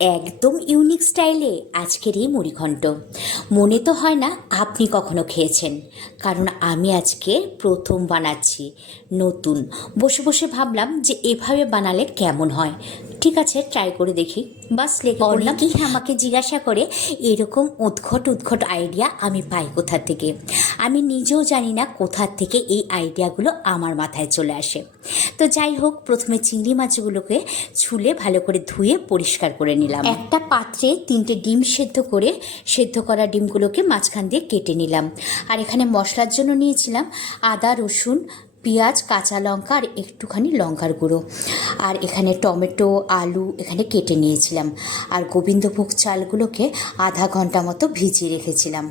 একদম ইউনিক স্টাইলে আজকের এই মুড়িঘণ্ট। মনে তো হয় না আপনি কখনো খেয়েছেন, কারণ আমি আজকে প্রথম বানাচ্ছি নতুন। বসে বসে ভাবলাম যে এভাবে বানালে কেমন হয়। ঠিক আছে, ট্রাই করে দেখি। বাস লেগে পড়লাম। কি আমাকে জিজ্ঞাসা করে এরকম উদ্ভট উদ্ভট আইডিয়া আমি পাই কোথা থেকে। আমি নিজেও জানি না কোথা থেকে এই আইডিয়াগুলো আমার মাথায় চলে আসে। তো যাই হোক, প্রথমে চিংড়ি মাছগুলোকে ছুলে ভালো করে ধুয়ে পরিষ্কার করে নিলাম। একটা পাত্রে 3টে ডিম সেদ্ধ করা ডিমগুলোকে মাঝখান দিয়ে কেটে নিলাম। আর এখানে মশলার জন্য নিয়েছিলাম আদা, রসুন, পেঁয়াজ, কাঁচা লঙ্কা আর একটুখানি লঙ্কার গুঁড়ো। আর এখানে টমেটো, আলু এখানে কেটে নিয়েছিলাম। আর গোবিন্দভোগ চালগুলোকে আধা ঘন্টা মতো ভিজিয়ে রেখেছিলাম।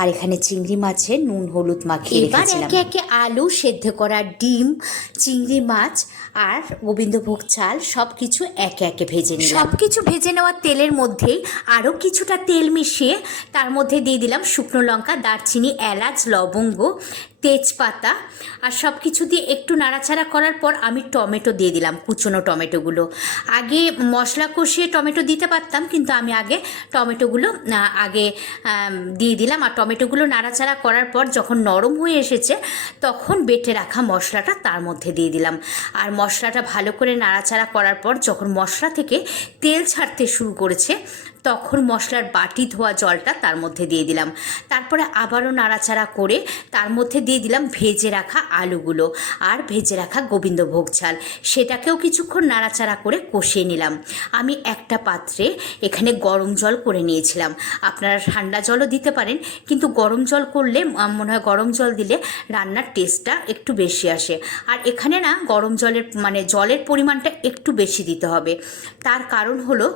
আর এখানে চিংড়ি মাছের নুন হলুদ মাখিয়ে রেখেছিলাম। একে একে আলু, সেদ্ধ করা ডিম, চিংড়ি মাছ আর গোবিন্দভোগ চাল সব কিছু একে একে ভেজে নিলাম। সব কিছু ভেজে নেওয়া তেলের মধ্যেই আরও কিছুটা তেল মিশিয়ে তার মধ্যে দিয়ে দিলাম শুকনো লঙ্কা, দারচিনি, এলাচ, লবঙ্গ, তেজপাতা। আর সব কিছু দিয়ে একটু নাড়াচাড়া করার পর আমি টমেটো দিয়ে দিলাম, কুচনো টমেটোগুলো। আগে মশলা কষিয়ে টমেটো দিতে পারতাম, কিন্তু আমি আগে টমেটোগুলো দিয়ে দিলাম। আর টমেটোগুলো নাড়াচাড়া করার পর যখন নরম হয়ে এসেছে তখন বেটে রাখা মশলাটা তার মধ্যে দিয়ে দিলাম। আর মশলাটা ভালো করে নাড়াচাড়া করার পর যখন মশলা থেকে তেল ছাড়তে শুরু করেছে তখন মশলার বাটি ধোয়া জলটা তার মধ্যে দিয়ে দিলাম। তারপরে আবারও নাড়াচাড়া করে তার মধ্যে দিয়ে দিলাম ভেজে রাখা আলুগুলো আর ভেজে রাখা গোবিন্দভোগ চাল। সেটাকেও কিছুক্ষণ নাড়াচাড়া করে কষিয়ে নিলাম। আমি একটা পাত্রে এখানে গরম জল করে নিয়েছিলাম। আপনারা ঠান্ডা জলও দিতে পারেন, কিন্তু গরম জল করলে মনে হয় গরম জল দিলে রান্নার টেস্টটা একটু বেশি আসে। আর এখানে না গরম জলের পরিমাণটা একটু বেশি দিতে হবে। তার কারণ হলো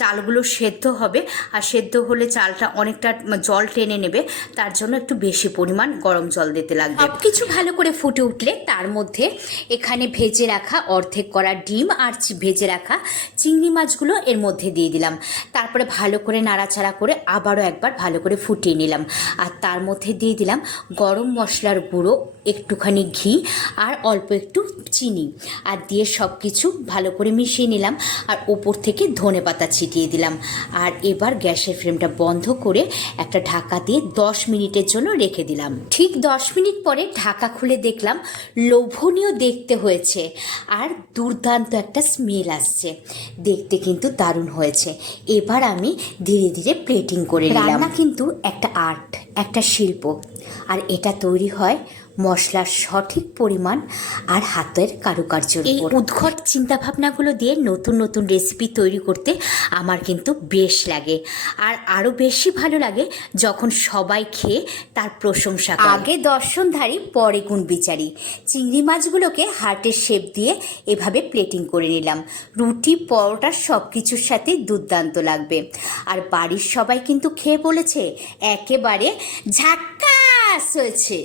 চালগুলো সেদ্ধ হবে, আর সেদ্ধ হলে চালটা অনেকটা জল টেনে নেবে, তার জন্য একটু বেশি পরিমাণ গরম জল দিতে লাগবে। সব কিছু ভালো করে ফুটে উঠলে তার মধ্যে এখানে ভেজে রাখা অর্ধেক করা ডিম আর ভেজে রাখা চিংড়ি মাছগুলো এর মধ্যে দিয়ে দিলাম। তারপরে ভালো করে নাড়াচাড়া করে আবারও একবার ভালো করে ফুটিয়ে নিলাম। আর তার মধ্যে দিয়ে দিলাম গরম মশলার গুঁড়ো, একটুখানি ঘি আর অল্প একটু চিনি, আর দিয়ে সব কিছু ভালো করে মিশিয়ে নিলাম। আর ওপর থেকে ধনেপাতা ছিটিয়ে দিলাম। আর এবার গ্যাসের ফ্লেমটা বন্ধ করে একটা ঢাকা দিয়ে 10 মিনিটের জন্য রেখে দিলাম। ঠিক 10 মিনিট পরে ঢাকা খুলে দেখলাম লোভনীয় দেখতে হয়েছে আর দুর্দান্ত একটা স্মেল আসছে। দেখতে কিন্তু দারুণ হয়েছে। এবার আমি ধীরে ধীরে প্লেটিং করে নিলাম। রান্না কিন্তু একটা আর্ট, একটা শিল্প। আর এটা তৈরি হয় মশলার সঠিক পরিমাণ আর হাতের কারুকার্যের উপর। এই উদ্ভট চিন্তাভাবনাগুলো দিয়ে নতুন নতুন রেসিপি তৈরি করতে আমার কিন্তু বেশ লাগে। আর আরও বেশি ভালো লাগে যখন সবাই খেয়ে তার প্রশংসা করে। আগে দর্শনধারী পরে গুণ বিচারি। চিংড়ি মাছগুলোকে হার্টের শেপ দিয়ে এভাবে প্লেটিং করে নিলাম। রুটি, পরোটা সব কিছুর সাথে দুর্দান্ত লাগবে। আর বাড়ির সবাই কিন্তু খেয়ে বলেছে একেবারে ঝাক্কাস হয়েছে।